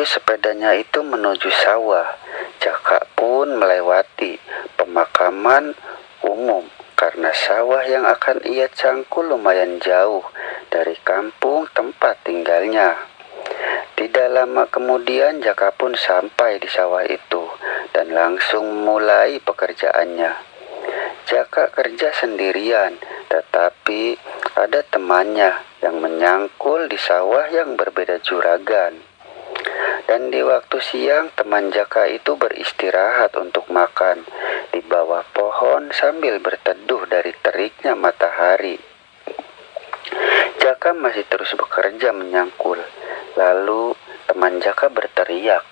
mengayuh sepedanya itu menuju sawah. Jaka pun melewati pemakaman umum karena sawah yang akan ia cangkul lumayan jauh dari kampung tempat tinggalnya. Tidak lama kemudian Jaka pun sampai di sawah itu dan langsung mulai pekerjaannya. Jaka kerja sendirian, tetapi ada temannya yang menyangkul di sawah yang berbeda juragan. Dan di waktu siang teman Jaka itu beristirahat untuk makan di bawah pohon sambil berteduh dari teriknya matahari. Jaka masih terus bekerja menyangkul. Lalu teman Jaka berteriak,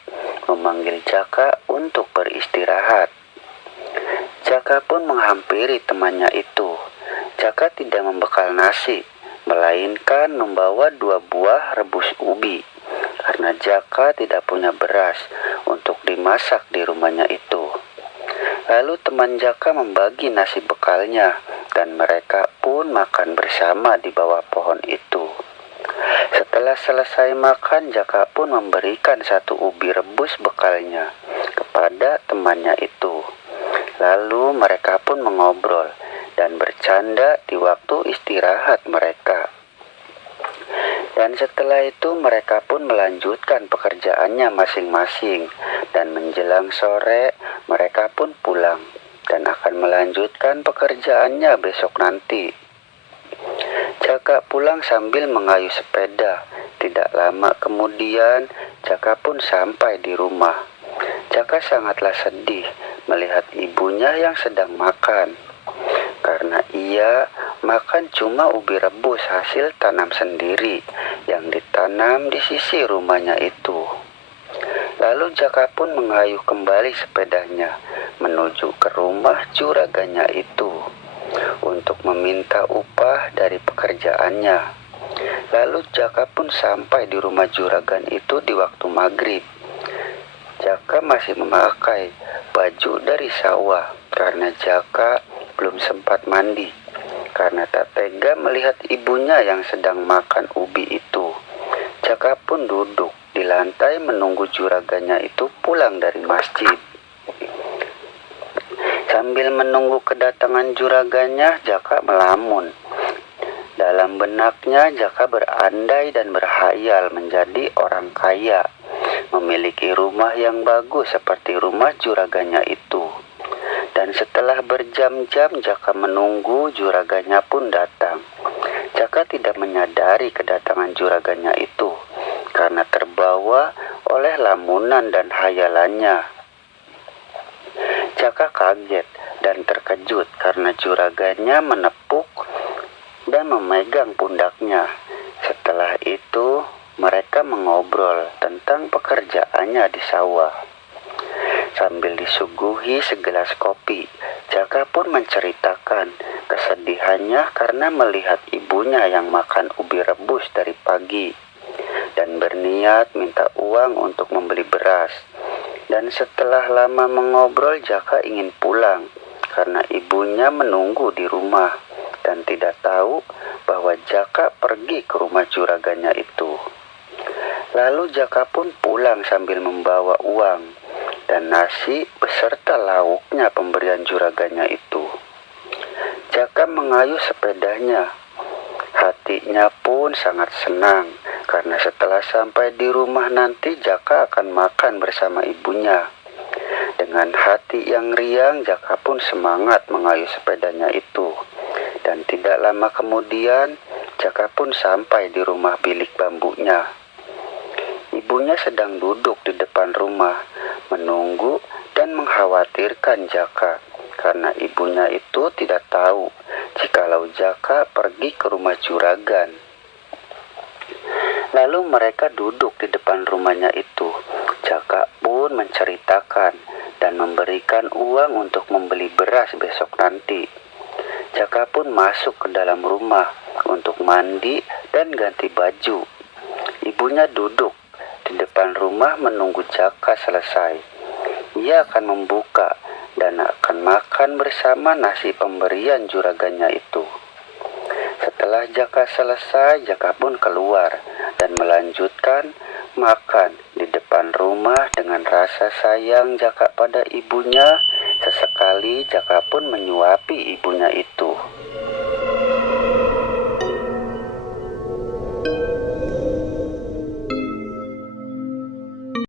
memanggil Jaka untuk beristirahat. Jaka pun menghampiri temannya itu. Jaka tidak membekal nasi, melainkan membawa 2 buah rebus ubi. Karena Jaka tidak punya beras untuk dimasak di rumahnya itu. Lalu teman Jaka membagi nasi bekalnya dan mereka pun makan bersama di bawah pohon itu. Setelah selesai makan, Jaka pun memberikan 1 ubi rebus bekalnya kepada temannya itu. Lalu mereka pun mengobrol dan bercanda di waktu istirahat mereka. Dan setelah itu mereka pun melanjutkan pekerjaannya masing-masing. Dan menjelang sore mereka pun pulang dan akan melanjutkan pekerjaannya besok nanti. Jaka pulang sambil mengayuh sepeda. Tidak lama kemudian Jaka pun sampai di rumah. Jaka sangatlah sedih melihat ibunya yang sedang makan. Karena ia makan cuma ubi rebus hasil tanam sendiri yang ditanam di sisi rumahnya itu. Lalu Jaka pun mengayuh kembali sepedanya menuju ke rumah juragannya itu untuk meminta upah dari pekerjaannya. Lalu Jaka pun sampai di rumah juragan itu di waktu maghrib. Jaka masih memakai baju dari sawah karena Jaka belum sempat mandi karena tak tega melihat ibunya yang sedang makan ubi itu. Jaka pun duduk di lantai menunggu juragannya itu pulang dari masjid. Sambil menunggu kedatangan juragannya, Jaka melamun. Dalam benaknya Jaka berandai dan berhayal menjadi orang kaya, memiliki rumah yang bagus seperti rumah juragannya itu. Dan setelah berjam-jam Jaka menunggu, juragannya pun datang. Jaka tidak menyadari kedatangan juragannya itu karena terbawa oleh lamunan dan hayalannya. Jaka kaget dan terkejut karena juragannya menepuk dan memegang pundaknya. Setelah itu mereka mengobrol tentang pekerjaannya di sawah. Sambil disuguhi segelas kopi, Jaka pun menceritakan kesedihannya karena melihat ibunya yang makan ubi rebus dari pagi dan berniat minta uang untuk membeli beras. Dan setelah lama mengobrol, Jaka ingin pulang karena ibunya menunggu di rumah dan tidak tahu bahwa Jaka pergi ke rumah juragannya itu. Lalu Jaka pun pulang sambil membawa uang dan nasi beserta lauknya pemberian juragannya itu. Jaka mengayuh sepedanya. Hatinya pun sangat senang karena setelah sampai di rumah nanti Jaka akan makan bersama ibunya. Dengan hati yang riang, Jaka pun semangat mengayuh sepedanya itu. Dan tidak lama kemudian, Jaka pun sampai di rumah bilik bambunya. Ibunya sedang duduk di depan rumah, menunggu dan mengkhawatirkan Jaka karena ibunya itu tidak tahu jikalau Jaka pergi ke rumah juragan. Lalu mereka duduk di depan rumahnya itu. Jaka pun menceritakan dan memberikan uang untuk membeli beras besok nanti. Jaka pun masuk ke dalam rumah untuk mandi dan ganti baju. Ibunya duduk di depan rumah menunggu Jaka selesai. Ia akan membuka dan akan makan bersama nasi pemberian juragannya itu. Setelah Jaka selesai, Jaka pun keluar dan melanjutkan makan di depan depan rumah dengan rasa sayang Jaka pada ibunya. Sesekali Jaka pun menyuapi ibunya itu.